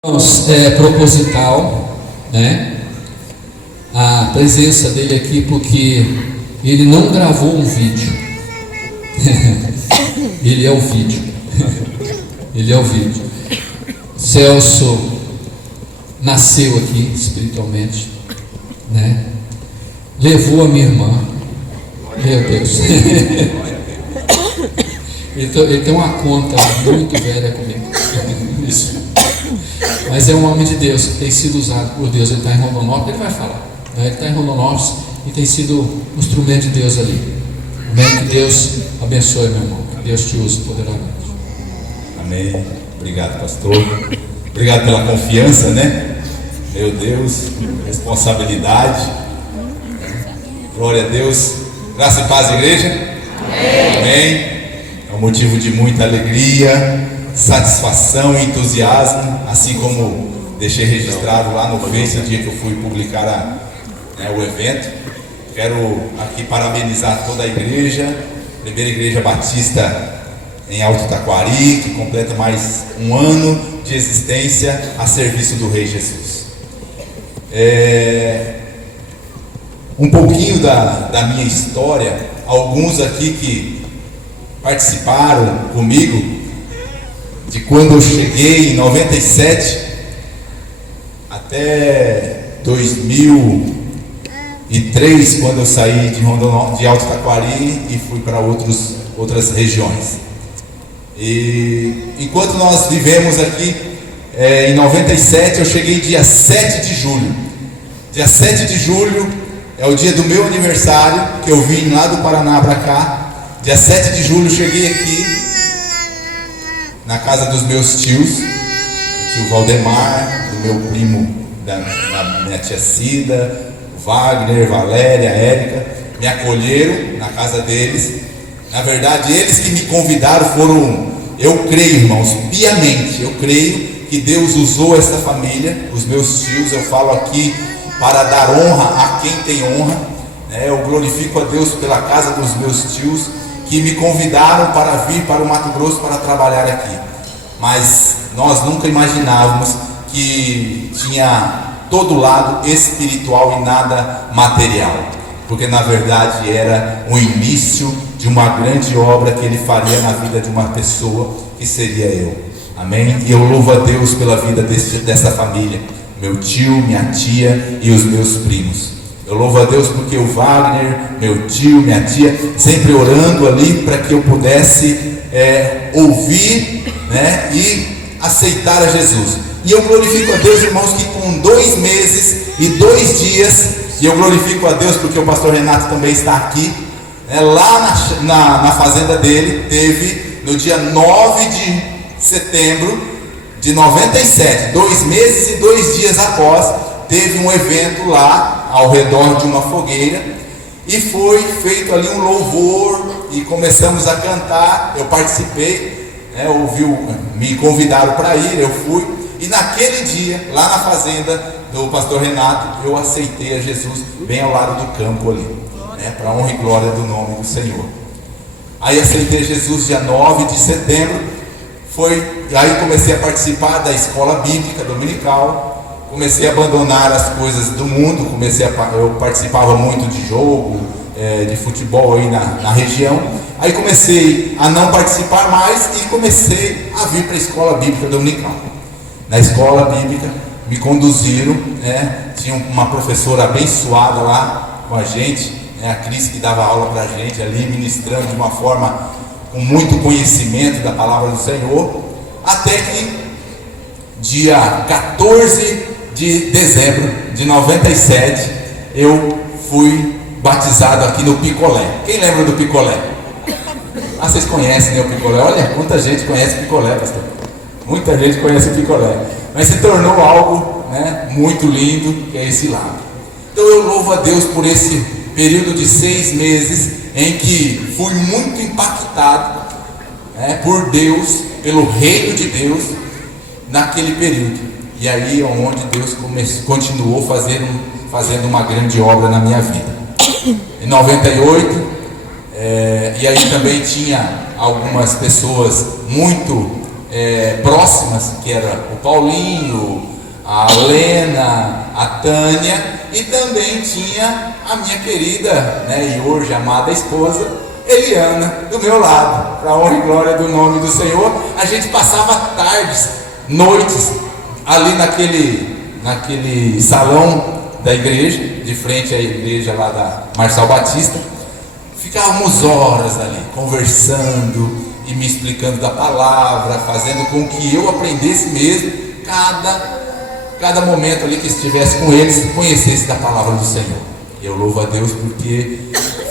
Proposital, né? A presença dele aqui, porque ele não gravou um vídeo. Ele é o vídeo. Ele é o vídeo. Celso nasceu aqui espiritualmente, né? Levou a minha irmã. Meu Deus. Ele tem uma conta muito velha comigo. Isso. Mas é um homem de Deus que tem sido usado por Deus. Ele está em Rondonópolis, ele vai falar, né? Ele está em Rondonópolis e tem sido um instrumento de Deus ali. Amém? Que Deus abençoe, meu irmão. Que Deus te use poderosamente. Amém. Obrigado, pastor. Obrigado pela confiança, né? Meu Deus, responsabilidade. Glória a Deus. Graça e paz, igreja. Amém. Amém. É um motivo de muita alegria, satisfação e entusiasmo, assim como deixei registrado lá no Face o dia que eu fui publicar o evento. Quero aqui parabenizar toda a igreja, Primeira Igreja Batista em Alto Taquari, que completa mais um ano de existência a serviço do Rei Jesus. Um pouquinho da minha história, alguns aqui que participaram comigo, de quando eu cheguei em 97 até 2003, quando eu saí de Alto Taquari e fui para outras regiões. E enquanto nós vivemos aqui, em 97 eu cheguei dia 7 de julho. Dia 7 de julho é o dia do meu aniversário, que eu vim lá do Paraná para cá. Dia 7 de julho eu cheguei aqui na casa dos meus tios, o tio Valdemar, do meu primo, da minha tia Cida, Wagner, Valéria, Érica, me acolheram na casa deles. Na verdade, eles que me convidaram foram, eu creio, irmãos, piamente, eu creio que Deus usou esta família, os meus tios, eu falo aqui para dar honra a quem tem honra, né? Eu glorifico a Deus pela casa dos meus tios, que me convidaram para vir para o Mato Grosso para trabalhar aqui. Mas nós nunca imaginávamos que tinha todo o lado espiritual e nada material, porque na verdade era o início de uma grande obra que Ele faria na vida de uma pessoa, que seria eu. Amém? E eu louvo a Deus pela vida dessa família, meu tio, minha tia e os meus primos. Eu louvo a Deus porque o Wagner, meu tio, minha tia, sempre orando ali para que eu pudesse ouvir, né, e aceitar a Jesus. E eu glorifico a Deus, irmãos, que com 2 meses e 2 dias, e eu glorifico a Deus porque o pastor Renato também está aqui, né, lá na fazenda dele, teve no dia 9 de setembro de 97, 2 meses e 2 dias após, teve um evento lá ao redor de uma fogueira e foi feito ali um louvor e começamos a cantar. Eu participei, né, me convidaram para ir, eu fui, e naquele dia, lá na fazenda do pastor Renato, eu aceitei a Jesus bem ao lado do campo ali, né, para honra e glória do nome do Senhor. Aí aceitei Jesus dia 9 de setembro, aí comecei a participar da escola bíblica dominical. Comecei a abandonar as coisas do mundo, eu participava muito de jogo, de futebol aí na região. Aí comecei a não participar mais e comecei a vir para a escola bíblica dominical. Na escola bíblica me conduziram, né? Tinha uma professora abençoada lá com a gente, né? A Cris, que dava aula para a gente ali, ministrando de uma forma com muito conhecimento da palavra do Senhor, até que dia 14 de dezembro de 97, eu fui batizado aqui no Picolé. Quem lembra do Picolé? Vocês conhecem, né, o Picolé? Olha, quanta gente conhece o Picolé, pastor. Muita gente conhece o Picolé. Mas se tornou algo, né, muito lindo, que é esse lago. Então eu louvo a Deus por esse período de 6 meses, em que fui muito impactado, né, por Deus, pelo reino de Deus, naquele período. E aí é onde Deus continuou fazendo uma grande obra na minha vida. Em 98, e aí também tinha algumas pessoas muito próximas, que era o Paulinho, a Lena, a Tânia, e também tinha a minha querida, né, e hoje amada esposa, Eliana, do meu lado. Para a honra e glória do nome do Senhor, a gente passava tardes, noites, ali naquele salão da igreja, de frente à igreja lá da Marçal Batista. Ficávamos horas ali, conversando e me explicando da palavra, fazendo com que eu aprendesse mesmo cada momento ali que estivesse com eles, conhecesse da palavra do Senhor. Eu louvo a Deus porque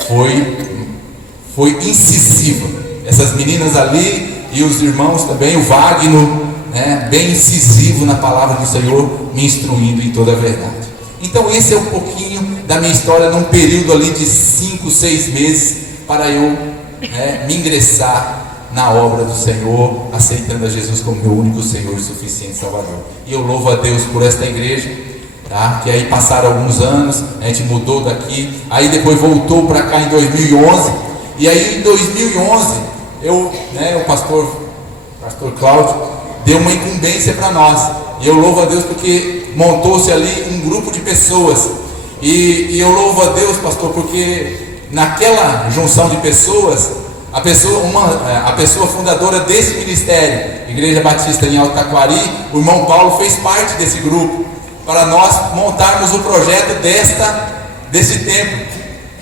foi incisiva. Essas meninas ali e os irmãos também, o Wagner, né, bem incisivo na palavra do Senhor, me instruindo em toda a verdade. Então esse é um pouquinho da minha história num período ali de 5, 6 meses para eu, né, me ingressar na obra do Senhor, aceitando a Jesus como meu único Senhor e suficiente Salvador. E eu louvo a Deus por esta igreja, tá? Que aí passaram alguns anos, a gente mudou daqui, aí depois voltou para cá em 2011, e aí em 2011 o pastor Cláudio deu uma incumbência para nós, e eu louvo a Deus porque montou-se ali um grupo de pessoas, e eu louvo a Deus, pastor, porque naquela junção de pessoas, a pessoa fundadora desse ministério, Igreja Batista em Alto Taquari, o irmão Paulo fez parte desse grupo, para nós montarmos o projeto desse templo,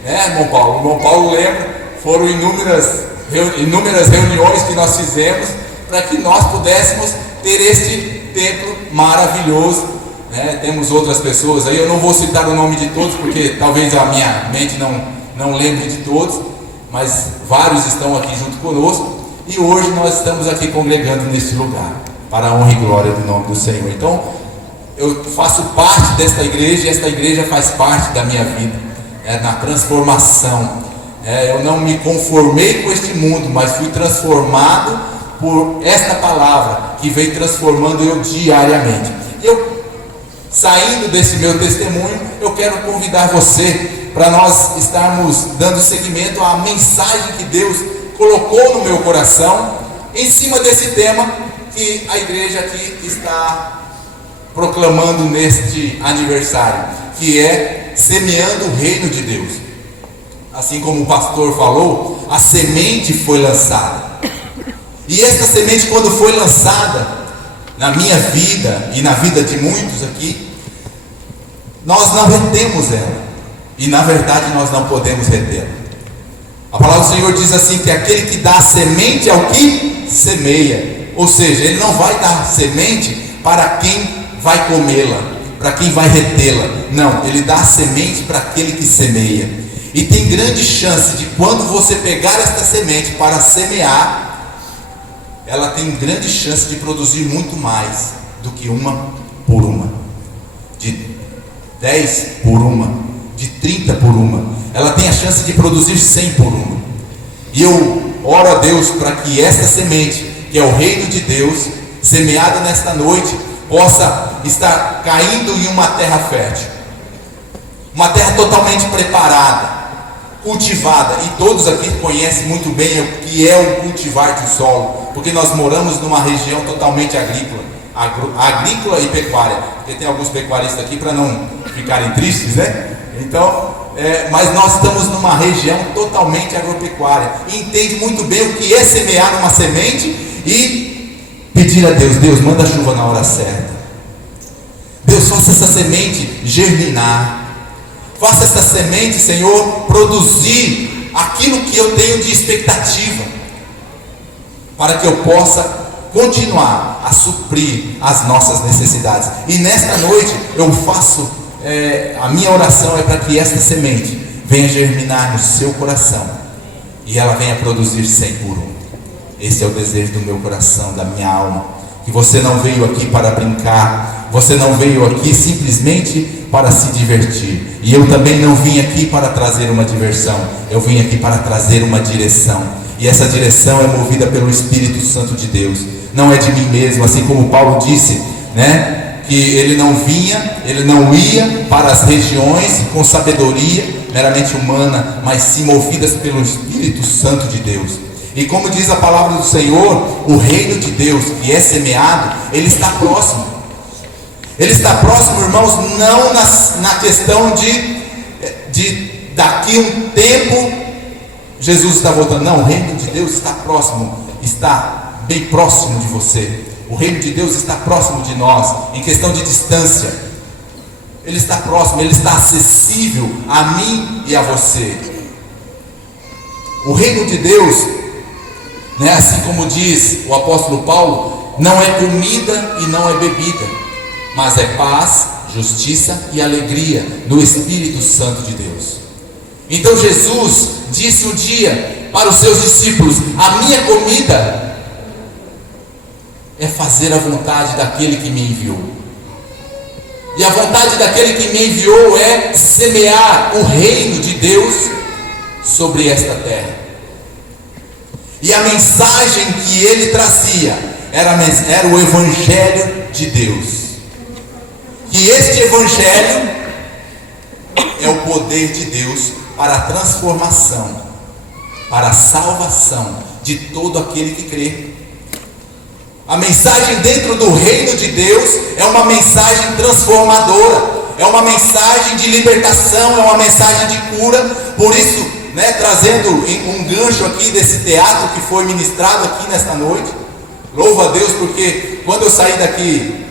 né, irmão Paulo? O irmão Paulo lembra, foram inúmeras reuniões que nós fizemos, para que nós pudéssemos ter este templo maravilhoso, né? Temos outras pessoas aí, eu não vou citar o nome de todos, porque talvez a minha mente não lembre de todos, mas vários estão aqui junto conosco, e hoje nós estamos aqui congregando neste lugar, para a honra e glória do nome do Senhor. Então, eu faço parte desta igreja, e esta igreja faz parte da minha vida, na transformação. Eu não me conformei com este mundo, mas fui transformado por esta palavra, que vem transformando eu diariamente. Saindo desse meu testemunho, eu quero convidar você para nós estarmos dando seguimento à mensagem que Deus colocou no meu coração, em cima desse tema que a igreja aqui está proclamando neste aniversário, que é semeando o reino de Deus. Assim como o pastor falou, a semente foi lançada, e esta semente, quando foi lançada na minha vida e na vida de muitos aqui, nós não retemos ela. E na verdade nós não podemos retê-la. A palavra do Senhor diz assim, que aquele que dá semente ao que semeia. Ou seja, ele não vai dar semente para quem vai comê-la, para quem vai retê-la. Não, ele dá semente para aquele que semeia. E tem grande chance de, quando você pegar esta semente para semear, ela tem grande chance de produzir muito mais do que uma por uma, de 10 por uma, de 30 por uma. Ela tem a chance de produzir 100 por uma. E eu oro a Deus para que esta semente, que é o reino de Deus, semeada nesta noite, possa estar caindo em uma terra fértil, uma terra totalmente preparada, cultivada. E todos aqui conhecem muito bem o que é o cultivar de solo, porque nós moramos numa região totalmente agrícola e pecuária, porque tem alguns pecuaristas aqui para não ficarem tristes, né? Então, mas nós estamos numa região totalmente agropecuária, e entende muito bem o que é semear uma semente e pedir a Deus: Deus, manda chuva na hora certa. Deus, faça essa semente germinar. Faça essa semente, Senhor, produzir aquilo que eu tenho de expectativa, para que eu possa continuar a suprir as nossas necessidades. E nesta noite eu faço, a minha oração é para que esta semente venha germinar no seu coração, e ela venha produzir 100 por 1. Esse é o desejo do meu coração, da minha alma. Que você não veio aqui para brincar, você não veio aqui simplesmente para se divertir, e eu também não vim aqui para trazer uma diversão, eu vim aqui para trazer uma direção, e essa direção é movida pelo Espírito Santo de Deus, não é de mim mesmo. Assim como Paulo disse, né, que ele não ia para as regiões com sabedoria meramente humana, mas sim movidas pelo Espírito Santo de Deus. E como diz a palavra do Senhor, o reino de Deus que é semeado, ele está próximo. Ele está próximo, irmãos, não na questão de daqui um tempo Jesus está voltando. Não, o reino de Deus está próximo, está bem próximo de você. O reino de Deus está próximo de nós, em questão de distância. Ele está próximo, ele está acessível a mim e a você. O reino de Deus, né, assim como diz o apóstolo Paulo, não é comida e não é bebida, mas é paz, justiça e alegria no Espírito Santo de Deus. Então Jesus disse um dia para os seus discípulos: a minha comida é fazer a vontade daquele que me enviou. E a vontade daquele que me enviou é semear o reino de Deus sobre esta terra. E a mensagem que ele trazia era o Evangelho de Deus. Que este Evangelho é o poder de Deus para a transformação, para a salvação de todo aquele que crê. A mensagem dentro do reino de Deus é uma mensagem transformadora, é uma mensagem de libertação, é uma mensagem de cura. Por isso, né, trazendo um gancho aqui desse teatro que foi ministrado aqui nesta noite, louvo a Deus, porque quando eu saí daqui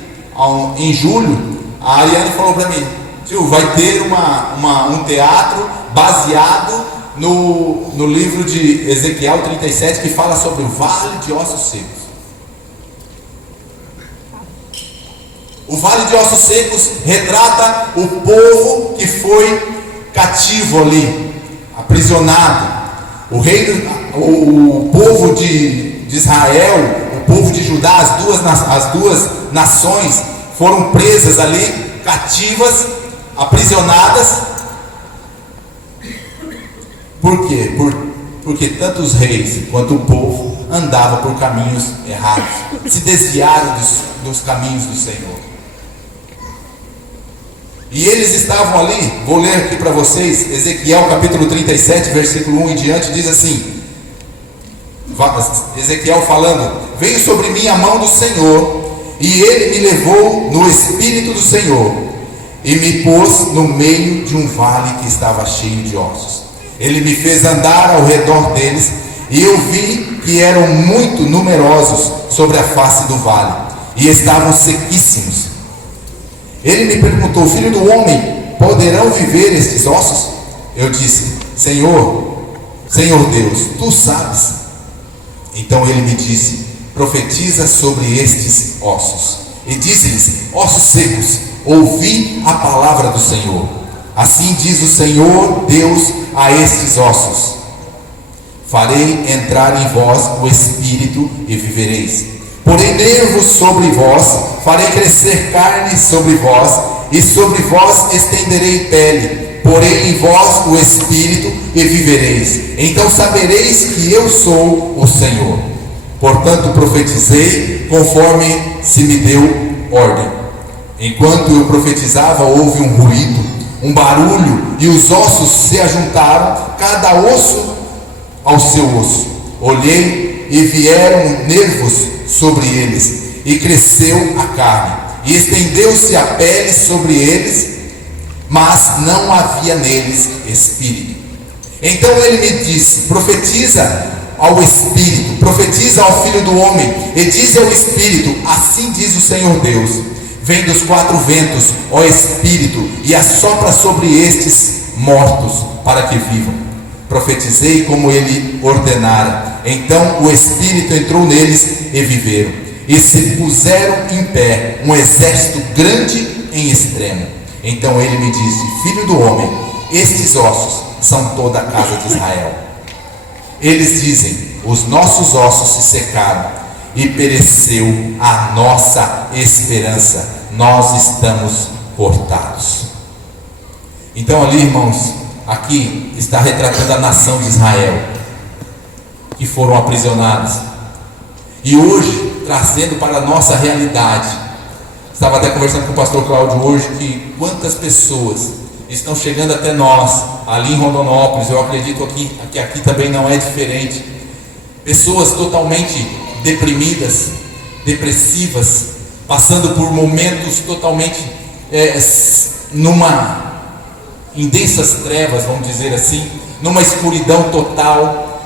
em julho, a Ariane falou para mim: tio, vai ter um teatro baseado no livro de Ezequiel 37, que fala sobre o vale de ossos secos. O vale de ossos secos retrata o povo que foi cativo ali, aprisionado. O povo de Israel, o povo de Judá, as duas nações foram presas ali, cativas, aprisionadas. Por quê? Porque tanto os reis quanto o povo andavam por caminhos errados, se desviaram dos caminhos do Senhor. E eles estavam ali, vou ler aqui para vocês, Ezequiel capítulo 37, versículo 1 em diante, diz assim, Ezequiel falando: veio sobre mim a mão do Senhor, e ele me levou no Espírito do Senhor, e me pôs no meio de um vale que estava cheio de ossos. Ele me fez andar ao redor deles, e eu vi que eram muito numerosos sobre a face do vale, e estavam sequíssimos. Ele me perguntou: filho do homem, poderão viver estes ossos? Eu disse: Senhor Deus, tu sabes. Então ele me disse: profetiza sobre estes ossos, e disse-lhes: ossos secos, ouvi a palavra do Senhor. Assim diz o Senhor Deus a estes ossos: farei entrar em vós o Espírito e vivereis. Porém nervos sobre vós, farei crescer carne sobre vós, e sobre vós estenderei pele. Porém em vós o Espírito e vivereis. Então sabereis que eu sou o Senhor. Portanto profetizei conforme se me deu ordem. Enquanto eu profetizava, houve um ruído, um barulho, e os ossos se ajuntaram, cada osso ao seu osso. Olhei e vieram nervos sobre eles, e cresceu a carne, e estendeu-se a pele sobre eles, mas não havia neles espírito. Então ele me disse: profetiza ao Espírito, profetiza ao Filho do Homem, e diz ao Espírito: assim diz o Senhor Deus: vem dos quatro ventos, ó Espírito, e assopra sobre estes mortos, para que vivam. Profetizei como ele ordenara. Então o Espírito entrou neles e viveram, e se puseram em pé um exército grande em extremo. Então ele me disse: filho do homem, estes ossos são toda a casa de Israel. Eles dizem: os nossos ossos se secaram, e pereceu a nossa esperança, nós estamos cortados. Então ali, irmãos, aqui está retratando a nação de Israel, que foram aprisionados. E hoje, trazendo para a nossa realidade, estava até conversando com o pastor Cláudio hoje, que quantas pessoas estão chegando até nós, ali em Rondonópolis, eu acredito que aqui também não é diferente, pessoas totalmente deprimidas, depressivas, passando por momentos totalmente em densas trevas, vamos dizer assim, numa escuridão total,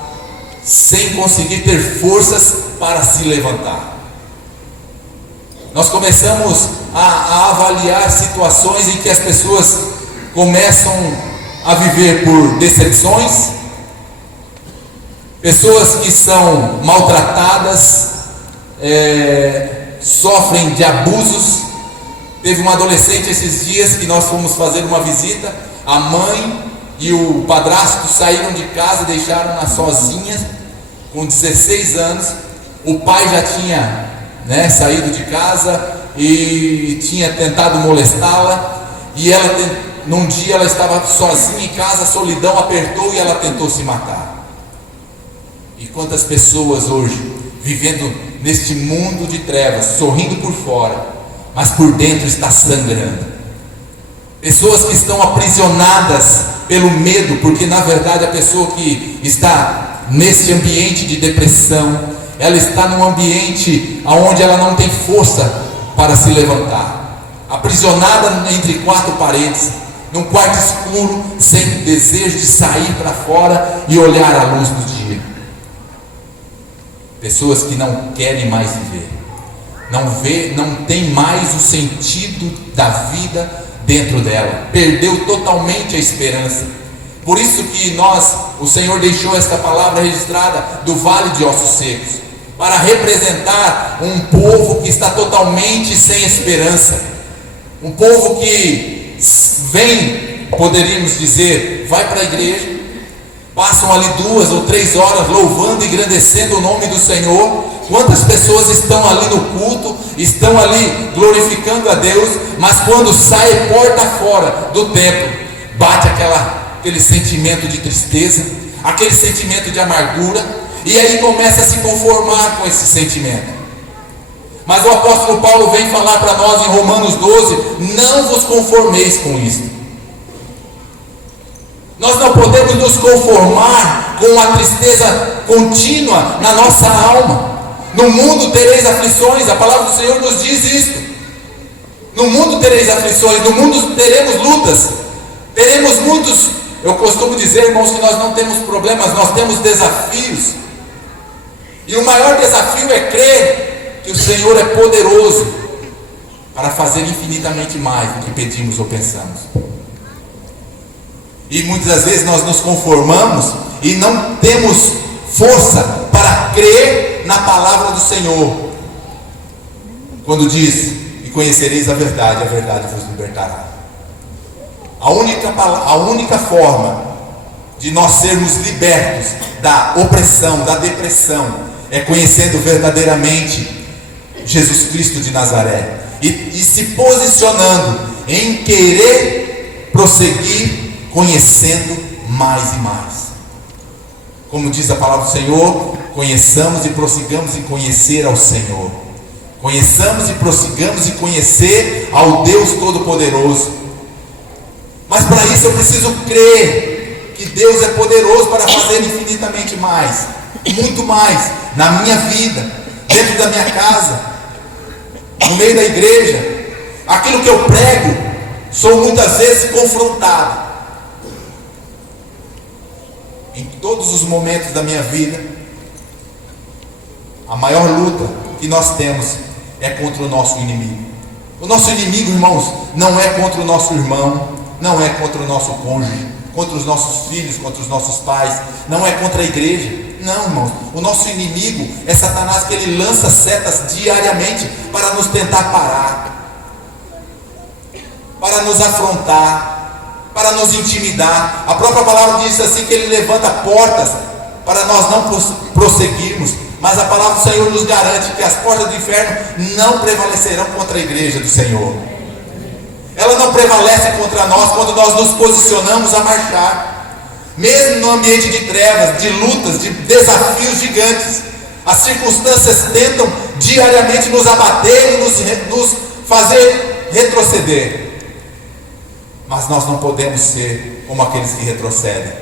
sem conseguir ter forças para se levantar. Nós começamos a avaliar situações em que as pessoas começam a viver por decepções, pessoas que são maltratadas, sofrem de abusos. Teve uma adolescente esses dias que nós fomos fazer uma visita, a mãe e o padrasto saíram de casa, deixaram-na sozinha, com 16 anos, o pai já tinha saído de casa e tinha tentado molestá-la, e num dia ela estava sozinha em casa, a solidão apertou e ela tentou se matar. E quantas pessoas hoje, vivendo neste mundo de trevas, sorrindo por fora, mas por dentro está sangrando. Pessoas que estão aprisionadas pelo medo, porque na verdade a pessoa que está nesse ambiente de depressão, ela está num ambiente onde ela não tem força para se levantar, aprisionada entre quatro paredes, num quarto escuro, sem desejo de sair para fora e olhar a luz do dia. Pessoas que não querem mais viver, não tem mais o sentido da vida dentro dela, perdeu totalmente a esperança. Por isso que o Senhor deixou esta palavra registrada do vale de ossos secos, para representar um povo que está totalmente sem esperança, um povo que vem, poderíamos dizer, vai para a igreja, passam ali 2 ou 3 horas louvando e engrandecendo o nome do Senhor. Quantas pessoas estão ali no culto, estão ali glorificando a Deus, mas quando sai porta fora do templo, bate aquele sentimento de tristeza, aquele sentimento de amargura, e aí começa a se conformar com esse sentimento. Mas o apóstolo Paulo vem falar para nós em Romanos 12: não vos conformeis com isto. Nós não podemos nos conformar com a tristeza contínua na nossa alma. No mundo tereis aflições, a palavra do Senhor nos diz isto. No mundo tereis aflições, no mundo teremos lutas, teremos muitos. Eu costumo dizer, irmãos, que nós não temos problemas, nós temos desafios. E o maior desafio é crer que o Senhor é poderoso para fazer infinitamente mais do que pedimos ou pensamos. E muitas das vezes nós nos conformamos e não temos força para crer na palavra do Senhor, quando diz: e conhecereis a verdade vos libertará. A única forma de nós sermos libertos da opressão, da depressão, é conhecendo verdadeiramente Jesus Cristo de Nazaré e se posicionando em querer prosseguir, conhecendo mais e mais. Como diz a palavra do Senhor, conheçamos e prossigamos em conhecer ao Senhor. Conheçamos e prossigamos em conhecer ao Deus Todo-Poderoso. Mas para isso eu preciso crer que Deus é poderoso para fazer infinitamente mais, muito mais, na minha vida, dentro da minha casa, no meio da igreja. Aquilo que eu prego, sou muitas vezes confrontado. Em todos os momentos da minha vida, a maior luta que nós temos é contra o nosso inimigo. O nosso inimigo, irmãos, não é contra o nosso irmão, não é contra o nosso cônjuge, contra os nossos filhos, contra os nossos pais, não é contra a igreja. Não, irmãos, o nosso inimigo é Satanás, que ele lança setas diariamente para nos tentar parar, para nos afrontar, para nos intimidar. A própria palavra diz assim, que ele levanta portas para nós não prosseguirmos, mas a palavra do Senhor nos garante que as portas do inferno não prevalecerão contra a igreja do Senhor. Ela não prevalece contra nós quando nós nos posicionamos a marchar, mesmo no ambiente de trevas, de lutas, de desafios gigantes. As circunstâncias tentam diariamente nos abater e nos fazer retroceder, mas nós não podemos ser como aqueles que retrocedem.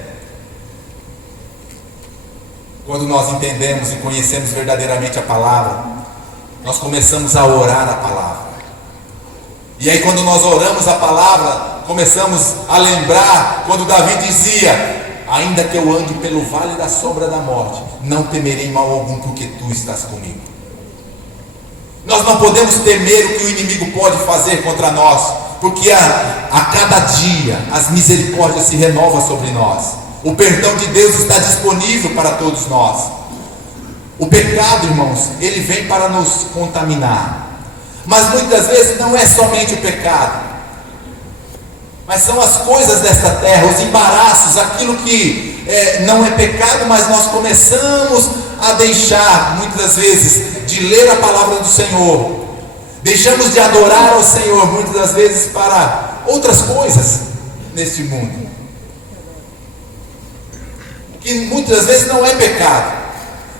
quando nós entendemos e conhecemos verdadeiramente a palavra, nós começamos a orar a palavra. E aí, quando nós oramos a palavra, começamos a lembrar quando Davi dizia: ainda que eu ande pelo vale da sombra da morte, não temerei mal algum, porque tu estás comigo. Nós não podemos temer o que o inimigo pode fazer contra nós, porque a cada dia as misericórdias se renovam sobre nós. O perdão de Deus está disponível para todos nós. O pecado, irmãos, ele vem para nos contaminar. Mas muitas vezes não é somente o pecado, mas são as coisas desta terra, os embaraços, aquilo que não é pecado, mas nós começamos a deixar, muitas vezes, de ler a palavra do Senhor. Deixamos de adorar ao Senhor, muitas das vezes, para outras coisas neste mundo, que muitas vezes não é pecado,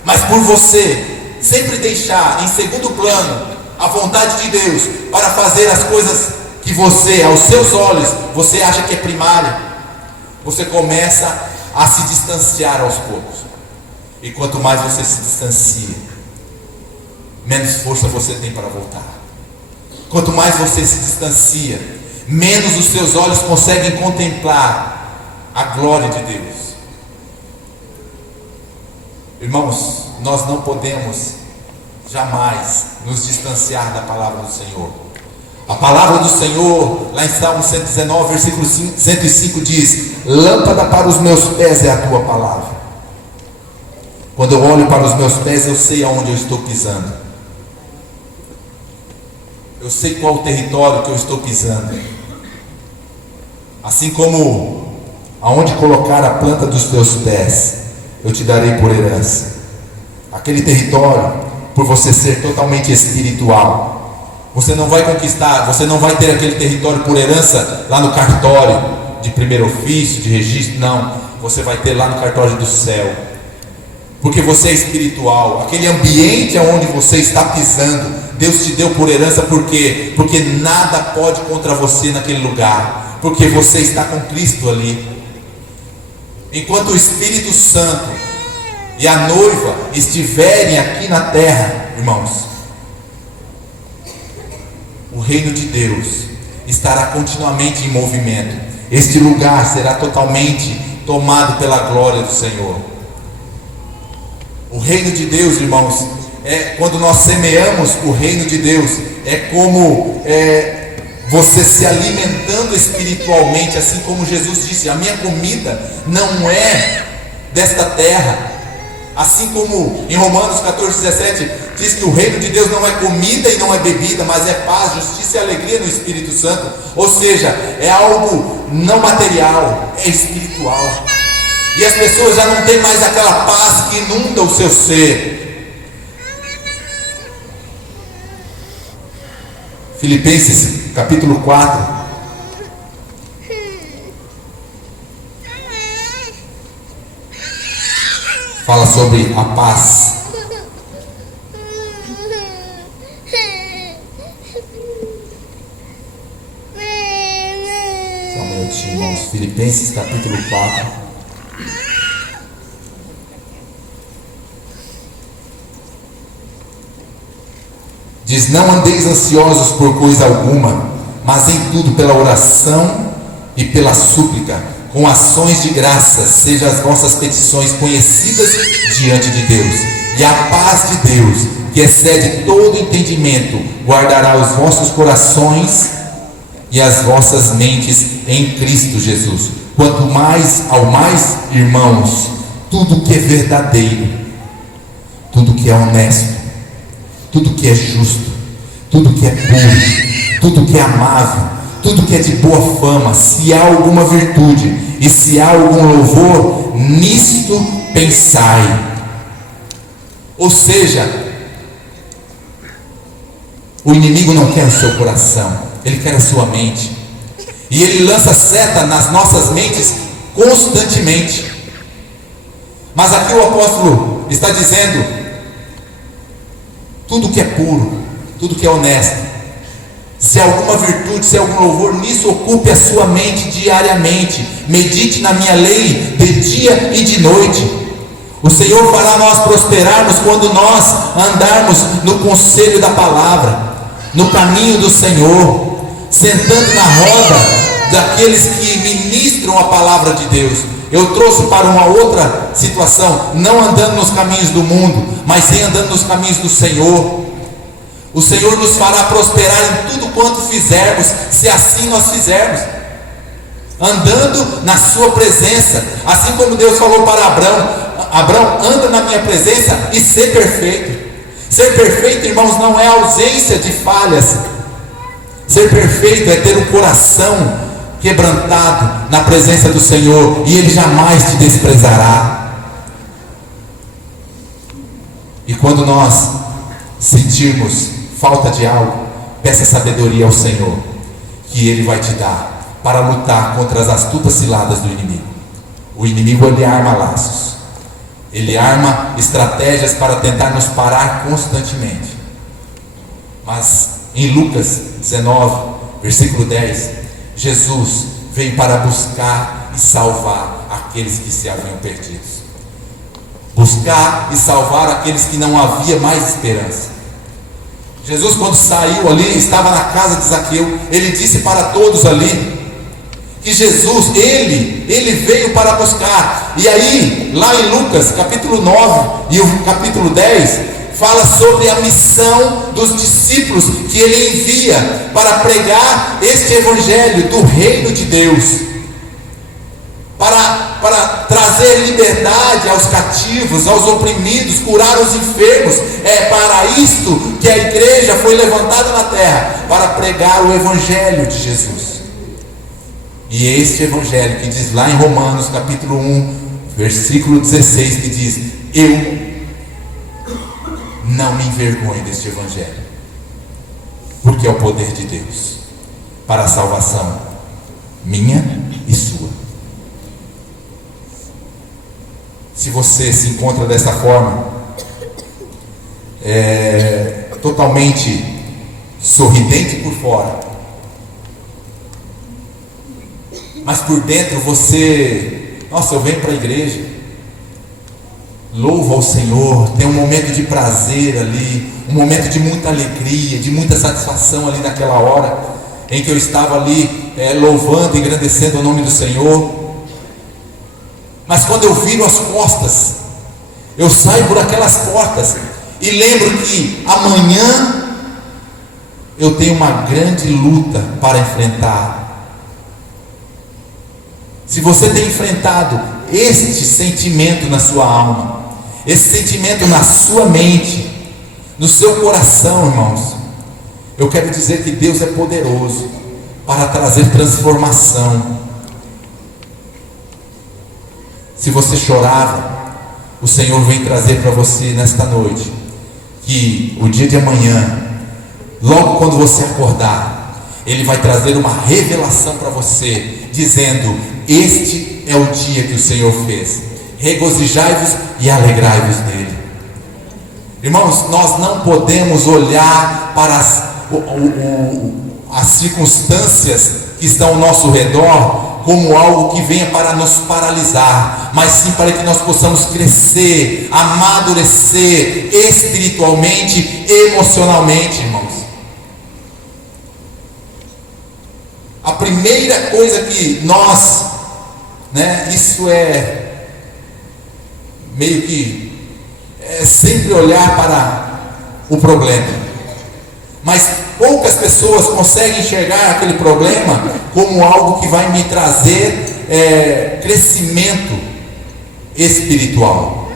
mas por você sempre deixar em segundo plano a vontade de Deus para fazer as coisas que você, aos seus olhos, você acha que é primária, você começa a se distanciar aos poucos. E quanto mais você se distancia, menos força você tem para voltar. Quanto mais você se distancia, menos os seus olhos conseguem contemplar a glória de Deus. Irmãos, nós não podemos jamais nos distanciar da palavra do Senhor. A palavra do Senhor, lá em Salmo 119, versículo 105 diz: lâmpada para os meus pés é a tua palavra. Quando eu olho para os meus pés, eu sei aonde eu estou pisando. Eu sei qual o território que eu estou pisando. Assim como aonde colocar a planta dos teus pés, eu te darei por herança. Aquele território, por você ser totalmente espiritual, você não vai conquistar, você não vai ter aquele território por herança lá no cartório de primeiro ofício, de registro, não. Você vai ter lá no cartório do céu, porque você é espiritual. Aquele ambiente onde você está pisando, Deus te deu por herança. Por quê? Porque nada pode contra você naquele lugar, porque você está com Cristo ali. Enquanto o Espírito Santo e a noiva estiverem aqui na terra, irmãos, o reino de Deus estará continuamente em movimento. Este lugar será totalmente tomado pela glória do Senhor. O reino de Deus, irmãos, quando nós semeamos o reino de Deus, é como você se alimentando espiritualmente, assim como Jesus disse: a minha comida não é desta terra. Assim como em Romanos 14:17 diz que o reino de Deus não é comida e não é bebida, mas é paz, justiça e alegria no Espírito Santo. Ou seja, é algo não material, é espiritual. E as pessoas já não têm mais aquela paz que inunda o seu ser. Filipenses capítulo 4 fala sobre a paz. Só um minutinho, irmãos. Filipenses capítulo 4. Diz: não andeis ansiosos por coisa alguma, mas em tudo pela oração e pela súplica, com ações de graças, sejam as vossas petições conhecidas diante de Deus. E a paz de Deus, que excede todo entendimento, guardará os vossos corações e as vossas mentes em Cristo Jesus. Quanto mais ao mais, irmãos, tudo que é verdadeiro, tudo que é honesto, tudo que é justo, tudo que é puro, tudo que é amável, tudo que é de boa fama, se há alguma virtude e se há algum louvor, nisto pensai. Ou seja, o inimigo não quer o seu coração, ele quer a sua mente, e ele lança seta nas nossas mentes constantemente. Mas aqui o apóstolo está dizendo: tudo que é puro, tudo que é honesto, se há alguma virtude, se há algum louvor, nisso ocupe a sua mente diariamente. Medite na minha lei de dia e de noite. O Senhor fará nós prosperarmos quando nós andarmos no conselho da palavra, no caminho do Senhor, sentando na roda daqueles que ministram a palavra de Deus. Eu trouxe para uma outra situação, não andando nos caminhos do mundo, mas sim andando nos caminhos do Senhor. O Senhor nos fará prosperar em tudo quanto fizermos, se assim nós fizermos, andando na sua presença, assim como Deus falou para Abraão, anda na minha presença e ser perfeito. Ser perfeito, irmãos, não é ausência de falhas. Ser perfeito é ter um coração quebrantado na presença do Senhor, e Ele jamais te desprezará. E quando nós sentirmos falta de algo, peça sabedoria ao Senhor, que Ele vai te dar para lutar contra as astutas ciladas do inimigo. O inimigo, ele arma laços, ele arma estratégias para tentar nos parar constantemente. Mas em Lucas 19, versículo 10, Jesus veio para buscar e salvar aqueles que se haviam perdidos. Buscar e salvar aqueles que não havia mais esperança. Jesus, quando saiu ali, estava na casa de Zaqueu. Ele disse para todos ali que Jesus, ele veio para buscar. E aí, lá em Lucas capítulo 9 e o capítulo 10, fala sobre a missão dos discípulos que Ele envia para pregar este evangelho do reino de Deus, para trazer liberdade aos cativos, aos oprimidos, curar os enfermos. É para isto que a igreja foi levantada na terra, para pregar o evangelho de Jesus. E é este evangelho que diz lá em Romanos capítulo 1, versículo 16, que diz: eu não me envergonho deste evangelho, porque é o poder de Deus para a salvação minha e sua. Se você se encontra dessa forma, totalmente sorridente por fora, mas por dentro você, nossa, eu venho para a igreja, louvo ao Senhor, tem um momento de prazer ali, um momento de muita alegria, de muita satisfação ali naquela hora em que eu estava ali louvando e engrandecendo o nome do Senhor. Mas quando eu viro as costas, eu saio por aquelas portas e lembro que amanhã eu tenho uma grande luta para enfrentar. Se você tem enfrentado este sentimento na sua alma, esse sentimento na sua mente, no seu coração, irmãos, eu quero dizer que Deus é poderoso para trazer transformação. Se você chorava, o Senhor vem trazer para você nesta noite que o dia de amanhã, logo quando você acordar, Ele vai trazer uma revelação para você, dizendo: este é o dia que o Senhor fez, regozijai-vos e alegrai-vos nele. Irmãos, nós não podemos olhar para as circunstâncias que estão ao nosso redor como algo que venha para nos paralisar, mas sim para que nós possamos crescer, amadurecer espiritualmente, emocionalmente, irmãos. A primeira coisa que nós, isso é meio que sempre olhar para o problema, mas poucas pessoas conseguem enxergar aquele problema como algo que vai me trazer crescimento espiritual.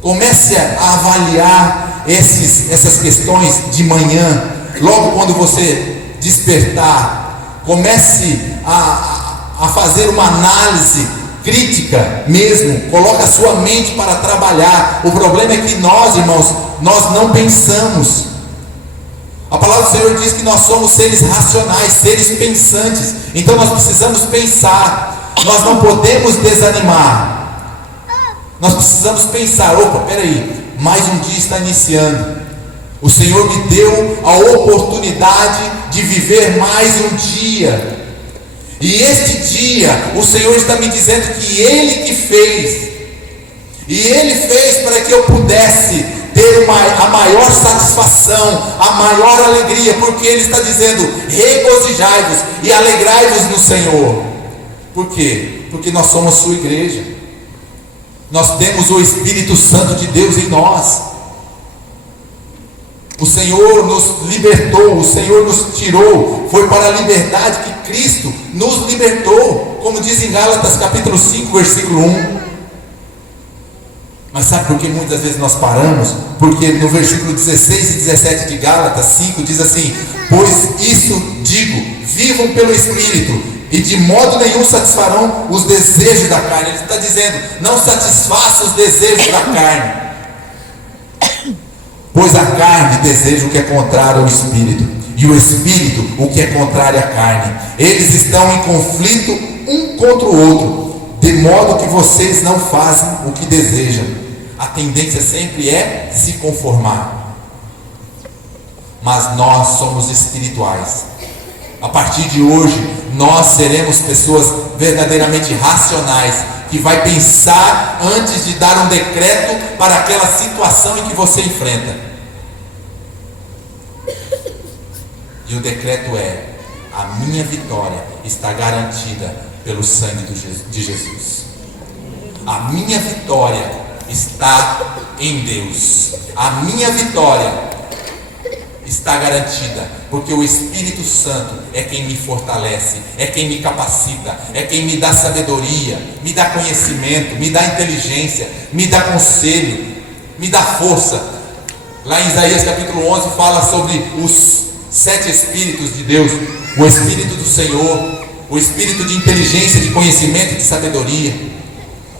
Comece a avaliar essas questões de manhã, logo quando você despertar. Comece a fazer uma análise crítica mesmo, coloque a sua mente para trabalhar. O problema é que nós, irmãos, nós não pensamos. A palavra do Senhor diz que nós somos seres racionais, seres pensantes. Então nós precisamos pensar. Nós não podemos desanimar. Nós precisamos pensar: opa, peraí, mais um dia está iniciando. O Senhor me deu a oportunidade de viver mais um dia. E este dia, o Senhor está me dizendo que Ele que fez. E Ele fez para que eu pudesse ter a maior satisfação, a maior alegria, porque Ele está dizendo: regozijai-vos e alegrai-vos no Senhor. Por quê? Porque nós somos sua igreja. Nós temos o Espírito Santo de Deus em nós. O Senhor nos libertou, o Senhor nos tirou. Foi para a liberdade que Cristo nos libertou, como diz em Gálatas capítulo 5, versículo 1. Mas sabe por que muitas vezes nós paramos? Porque no versículo 16 e 17 de Gálatas 5 diz assim: pois isso digo, vivam pelo Espírito, e de modo nenhum satisfarão os desejos da carne. Ele está dizendo: não satisfaça os desejos da carne, pois a carne deseja o que é contrário ao Espírito, e o Espírito o que é contrário à carne. Eles estão em conflito um contra o outro, de modo que vocês não fazem o que desejam. A tendência sempre é se conformar. Mas nós somos espirituais. A partir de hoje, nós seremos pessoas verdadeiramente racionais, que vai pensar antes de dar um decreto para aquela situação em que você enfrenta. E o decreto é: a minha vitória está garantida pelo sangue de Jesus. A minha vitória está em Deus. A minha vitória está garantida, porque o Espírito Santo é quem me fortalece, é quem me capacita, é quem me dá sabedoria, me dá conhecimento, me dá inteligência, me dá conselho, me dá força. Lá em Isaías capítulo 11 fala sobre os 7 Espíritos de Deus: o Espírito do Senhor, o Espírito de inteligência, de conhecimento e de sabedoria,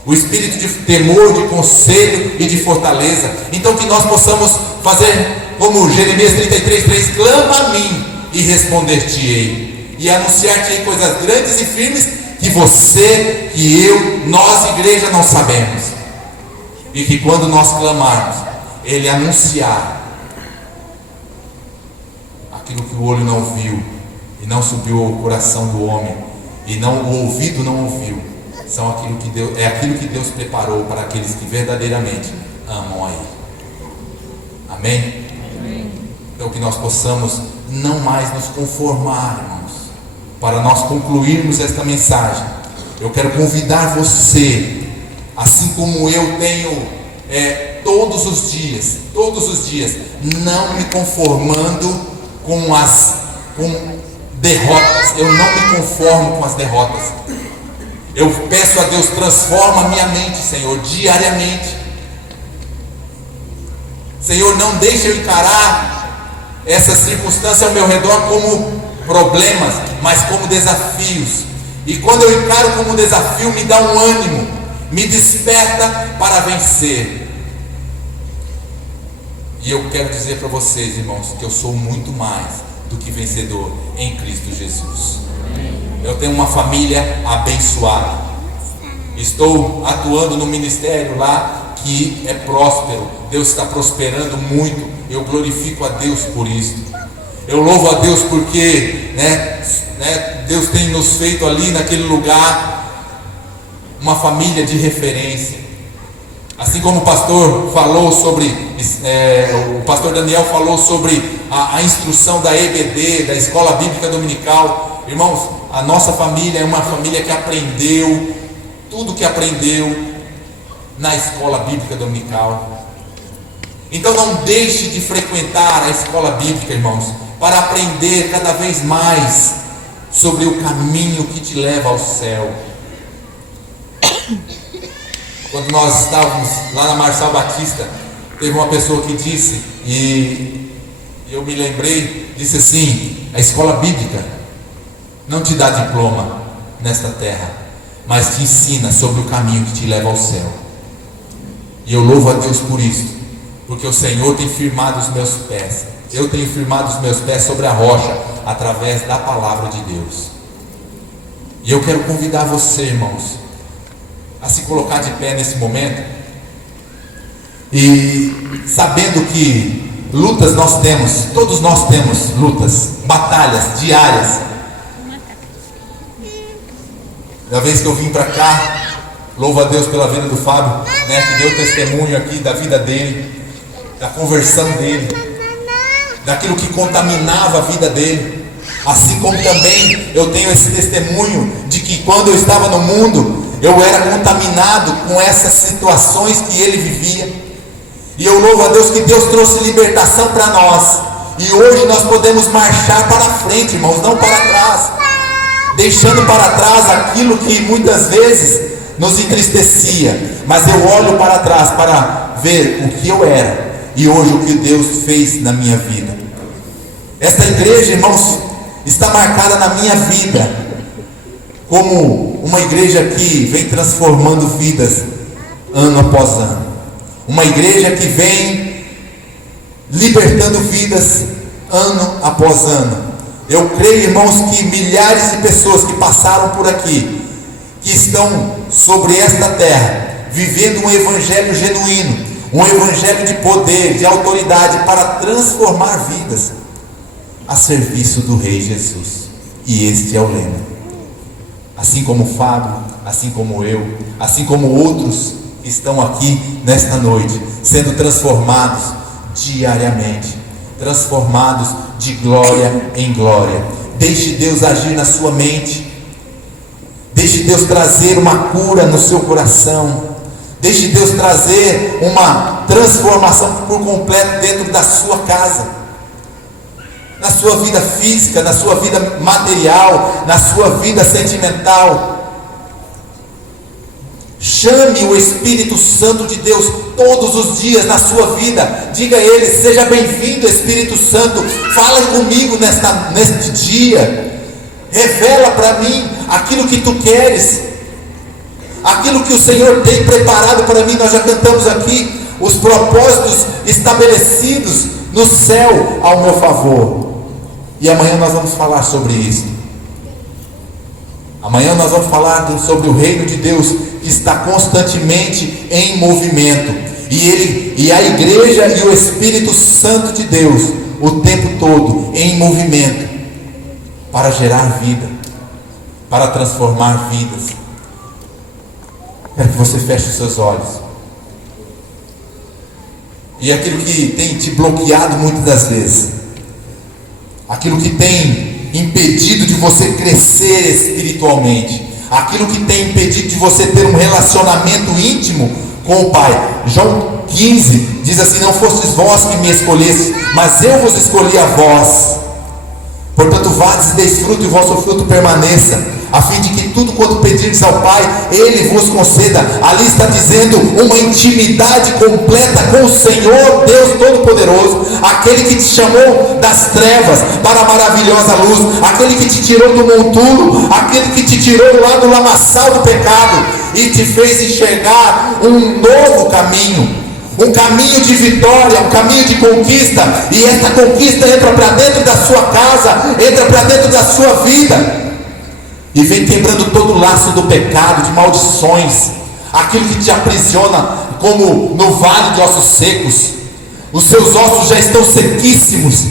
o Espírito de temor, de conselho e de fortaleza. Então que nós possamos fazer como Jeremias 33:3: clama a mim e responder-te-ei, e anunciar-te-ei coisas grandes e firmes que você, que eu, nós igreja não sabemos. E que quando nós clamarmos, Ele anunciar aquilo que o olho não viu e não subiu ao coração do homem, e o ouvido não ouviu, é aquilo que Deus preparou para aqueles que verdadeiramente amam a Ele. Amém? Então que nós possamos não mais nos conformar, irmãos. Para nós concluirmos esta mensagem, eu quero convidar você, assim como eu tenho todos os dias, não me conformando com derrotas. Eu não me conformo com as derrotas. Eu peço a Deus: transforma a minha mente, Senhor, diariamente. Senhor, não deixe eu encarar essa circunstância ao meu redor como problemas, mas como desafios. E quando eu encaro como desafio, me dá um ânimo, me desperta para vencer. E eu quero dizer para vocês, irmãos, que eu sou muito mais do que vencedor em Cristo Jesus. Eu tenho uma família abençoada. Estou atuando no ministério lá que é próspero. Deus está prosperando muito. Eu glorifico a Deus por isso. Eu louvo a Deus porque Deus tem nos feito ali naquele lugar uma família de referência. Assim como o pastor falou sobre, o pastor Daniel falou sobre a instrução da EBD, da Escola Bíblica Dominical. Irmãos, a nossa família é uma família que aprendeu tudo que aprendeu na Escola Bíblica Dominical. Então não deixe de frequentar a Escola Bíblica, irmãos, para aprender cada vez mais sobre o caminho que te leva ao céu. Quando nós estávamos lá na Marçal Batista, teve uma pessoa que disse, e eu me lembrei, disse assim: a Escola Bíblica não te dá diploma nesta terra, mas te ensina sobre o caminho que te leva ao céu. E eu louvo a Deus por isso, porque o Senhor tem firmado os meus pés. Eu tenho firmado os meus pés sobre a rocha, através da palavra de Deus. E eu quero convidar você, irmãos, a se colocar de pé nesse momento, e sabendo que lutas nós temos, todos nós temos lutas, batalhas diárias. Da vez que eu vim para cá, Louvo a Deus pela vida do Fábio, né, que deu testemunho aqui da vida dele, da conversão dele, daquilo que contaminava a vida dele. Assim como também eu tenho esse testemunho de que quando eu estava no mundo, eu era contaminado com essas situações que ele vivia. E eu louvo a Deus que Deus trouxe libertação para nós. E hoje nós podemos marchar para frente, irmãos, não para trás, deixando para trás aquilo que muitas vezes nos entristecia. Mas eu olho para trás para ver o que eu era e hoje o que Deus fez na minha vida. Esta igreja, irmãos, está marcada na minha vida como uma igreja que vem transformando vidas ano após ano. Uma igreja que vem libertando vidas ano após ano. Eu creio, irmãos, que milhares de pessoas que passaram por aqui, que estão sobre esta terra, vivendo um evangelho genuíno, um evangelho de poder, de autoridade, para transformar vidas a serviço do Rei Jesus. E este é o lema. Assim como o Fábio, assim como eu, assim como outros que estão aqui nesta noite, sendo transformados diariamente, transformados de glória em glória. Deixe Deus agir na sua mente, deixe Deus trazer uma cura no seu coração, deixe Deus trazer uma transformação por completo dentro da sua casa, na sua vida física, na sua vida material, na sua vida sentimental. Chame o Espírito Santo de Deus todos os dias na sua vida. Diga a Ele: seja bem-vindo, Espírito Santo. Fala comigo neste dia. Revela para mim aquilo que Tu queres, aquilo que o Senhor tem preparado para mim. Nós já cantamos aqui os propósitos estabelecidos no céu ao meu favor. E amanhã nós vamos falar sobre isso. Amanhã nós vamos falar sobre o reino de Deus, que está constantemente em movimento. E a igreja e o Espírito Santo de Deus, o tempo todo em movimento, para gerar vida, para transformar vidas. Quero que você feche os seus olhos. E aquilo que tem te bloqueado muitas das vezes, aquilo que tem impedido de você crescer espiritualmente, aquilo que tem impedido de você ter um relacionamento íntimo com o Pai. João 15 diz assim: não fostes vós que me escolhestes, mas eu vos escolhi a vós. Portanto, vades e deis fruto, e o vosso fruto permaneça, a fim de que tudo quanto pedirdes ao Pai, Ele vos conceda. Ali está dizendo uma intimidade completa com o Senhor Deus Todo-Poderoso, aquele que te chamou das trevas para a maravilhosa luz, aquele que te tirou do monturo, aquele que te tirou lá do lamaçal do pecado e te fez enxergar um novo caminho, um caminho de vitória, um caminho de conquista. E essa conquista entra para dentro da sua casa, entra para dentro da sua vida, e vem quebrando todo o laço do pecado, de maldições, aquilo que te aprisiona, como no vale de ossos secos. Os seus ossos já estão sequíssimos,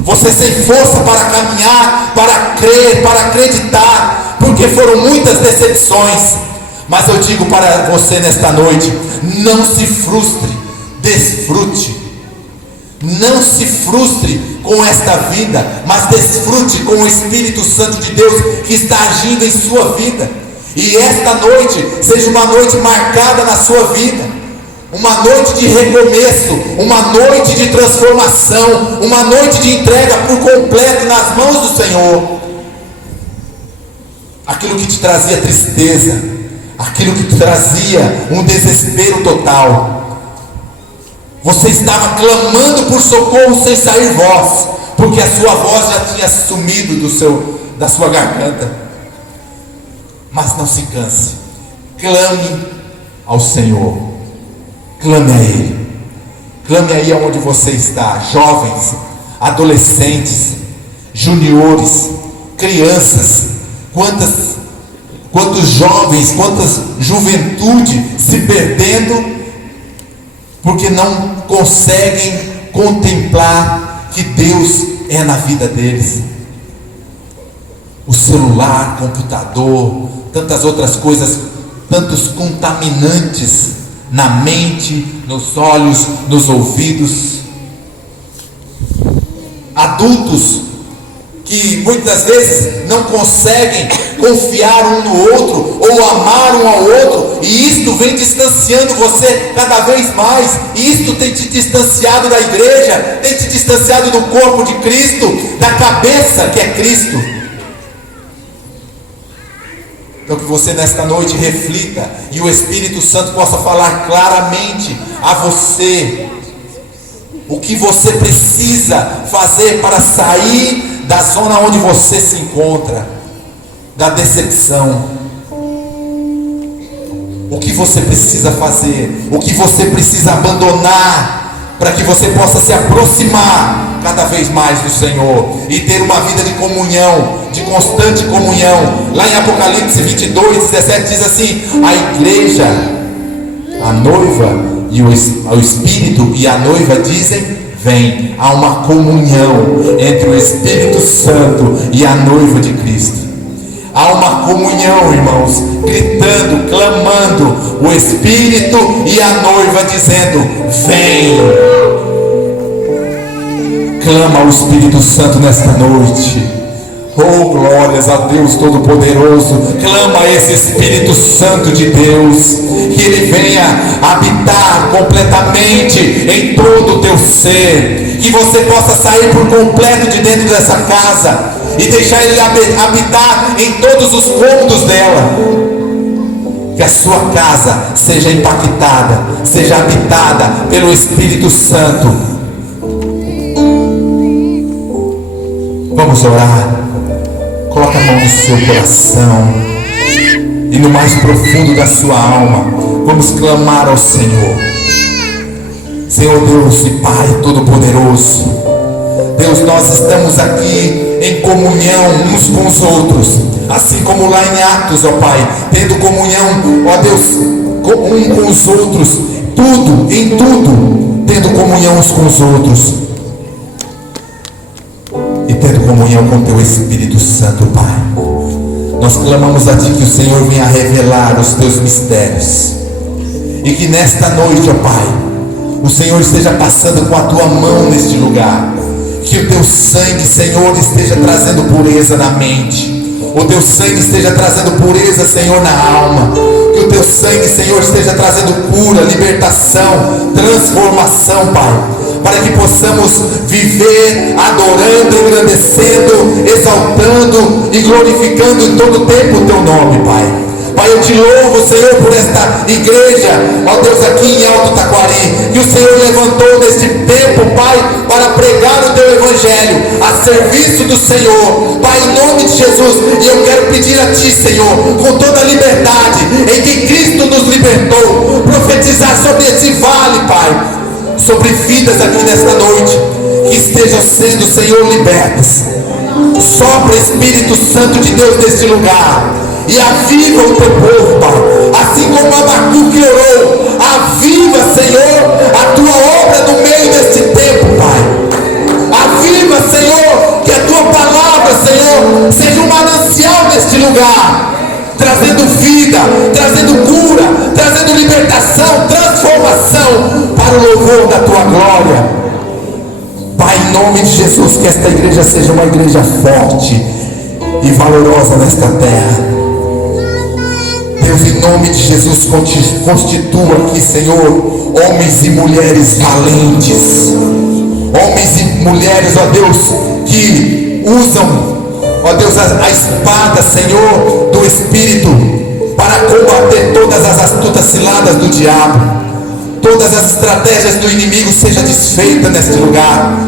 você sem força para caminhar, para crer, para acreditar, porque foram muitas decepções. Mas eu digo para você nesta noite: não se frustre, desfrute. Não se frustre com esta vida, mas desfrute com o Espírito Santo de Deus que está agindo em sua vida. E esta noite seja uma noite marcada na sua vida, uma noite de recomeço, uma noite de transformação, uma noite de entrega por completo nas mãos do Senhor. Aquilo que te trazia tristeza, aquilo que te trazia um desespero total, você estava clamando por socorro sem sair voz, porque a sua voz já tinha sumido da sua garganta. Mas não se canse, clame ao Senhor, clame a Ele, clame aí aonde você está. Jovens, adolescentes, juniores, crianças, quantos jovens, quantas juventude se perdendo, porque não conseguem contemplar que Deus é na vida deles. O celular, computador, tantas outras coisas tantos contaminantes na mente, nos olhos, nos ouvidos. Adultos que muitas vezes não conseguem confiar um no outro ou amar um ao outro, e isto vem distanciando você cada vez mais, e isto tem te distanciado da igreja, tem te distanciado do corpo de Cristo, da cabeça que é Cristo. Então que você nesta noite reflita e o Espírito Santo possa falar claramente a você o que você precisa fazer para sair da zona onde você se encontra, da decepção. O que você precisa fazer, o que você precisa abandonar, para que você possa se aproximar cada vez mais do Senhor e ter uma vida de comunhão, de constante comunhão. Lá em Apocalipse 22:17 diz assim: a igreja, a noiva e o Espírito e a noiva dizem: vem. Há uma comunhão entre o Espírito Santo e a noiva de Cristo. Há uma comunhão, irmãos, gritando, clamando, o Espírito e a noiva dizendo: vem. Clama ao Espírito Santo nesta noite. Oh, glórias a Deus Todo-Poderoso. Clama a esse Espírito Santo de Deus, que Ele venha habitar completamente em todo o teu ser, que você possa sair por completo de dentro dessa casa e deixar Ele habitar em todos os cômodos dela. Que a sua casa seja impactada, seja habitada pelo Espírito Santo. Vamos orar. Coloca a mão no seu coração e no mais profundo da sua alma vamos clamar ao Senhor. Senhor Deus e Pai Todo-Poderoso, Deus, nós estamos aqui em comunhão uns com os outros, assim como lá em Atos, ó Pai, tendo comunhão, ó Deus, um com os outros, tudo, em tudo, tendo comunhão uns com os outros e tendo comunhão com Teu Espírito Santo, Pai. Nós clamamos a Ti que o Senhor venha revelar os Teus mistérios, e que nesta noite, ó Pai, o Senhor esteja passando com a Tua mão neste lugar, que o Teu sangue, Senhor, esteja trazendo pureza na mente, o Teu sangue esteja trazendo pureza, Senhor, na alma, que o Teu sangue, Senhor, esteja trazendo cura, libertação, transformação, Pai, para que possamos viver adorando, engrandecendo, exaltando e glorificando em todo tempo o Teu nome, Pai. Pai, eu te louvo, Senhor, por esta igreja, ó Deus, aqui em Alto Taquari, que o Senhor levantou neste tempo, Pai, para pregar o Teu Evangelho, a serviço do Senhor, Pai, em nome de Jesus. E eu quero pedir a Ti, Senhor, com toda a liberdade em que Cristo nos libertou, profetizar sobre esse vale, Pai, sobre vidas aqui nesta noite, que estejam sendo, Senhor, libertas. Sopra, Espírito Santo de Deus, neste lugar, e aviva o Teu povo, Pai, assim como Abacuque orou. Aviva, Senhor, a Tua obra no meio deste tempo, Pai. Aviva, Senhor, que a Tua palavra, Senhor, seja um manancial neste lugar, trazendo vida, trazendo cura, trazendo libertação, transformação para o louvor da Tua glória. Pai, em nome de Jesus, que esta igreja seja uma igreja forte e valorosa nesta terra. Deus, em nome de Jesus, constitua aqui, Senhor, homens e mulheres valentes, homens e mulheres, ó Deus, que usam, ó Deus, a espada, Senhor, do Espírito, para combater todas as astutas ciladas do diabo. Todas as estratégias do inimigo seja desfeita neste lugar.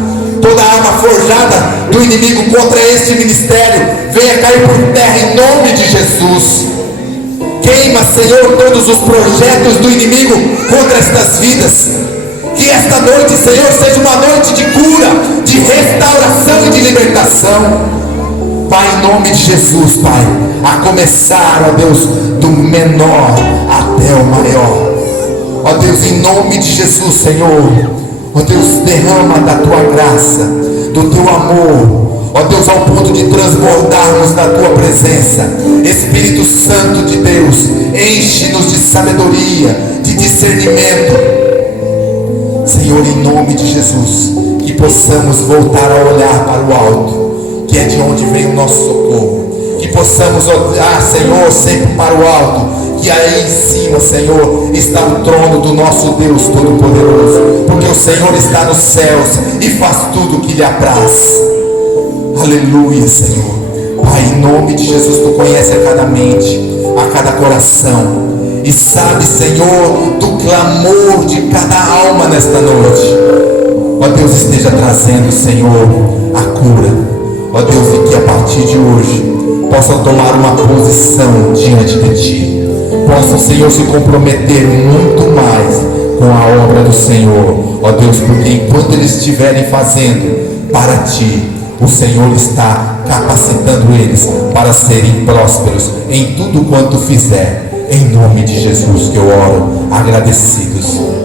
Toda arma forjada do inimigo contra este ministério venha cair por terra em nome de Jesus. Queima, Senhor, todos os projetos do inimigo contra estas vidas. Que esta noite, Senhor, seja uma noite de cura, de restauração e de libertação. Pai, em nome de Jesus, Pai, a começar, ó Deus, do menor até o maior. Ó Deus, em nome de Jesus, Senhor, ó Deus, derrama da Tua graça, do Teu amor, ó Deus, ao ponto de transbordarmos da Tua presença. presença. Espírito Santo de Deus, enche-nos de sabedoria, de discernimento. Senhor, em nome de Jesus, que possamos voltar a olhar para o alto, que é de onde vem o nosso socorro. Que possamos olhar, Senhor, sempre para o alto, que aí em cima, Senhor, está o trono do nosso Deus Todo-Poderoso, porque o Senhor está nos céus e faz tudo o que lhe apraz. Aleluia, Senhor. Pai, em nome de Jesus, Tu conhece a cada mente, a cada coração, e sabe, Senhor, do clamor de cada alma nesta noite. Ó Deus, esteja trazendo, Senhor, a cura. Ó Deus, e que a partir de hoje possam tomar uma posição diante de Ti, possam, Senhor, se comprometer muito mais com a obra do Senhor. Ó Deus, porque enquanto eles estiverem fazendo para Ti, o Senhor está capacitando eles para serem prósperos em tudo quanto fizer. Em nome de Jesus que eu oro, agradecidos.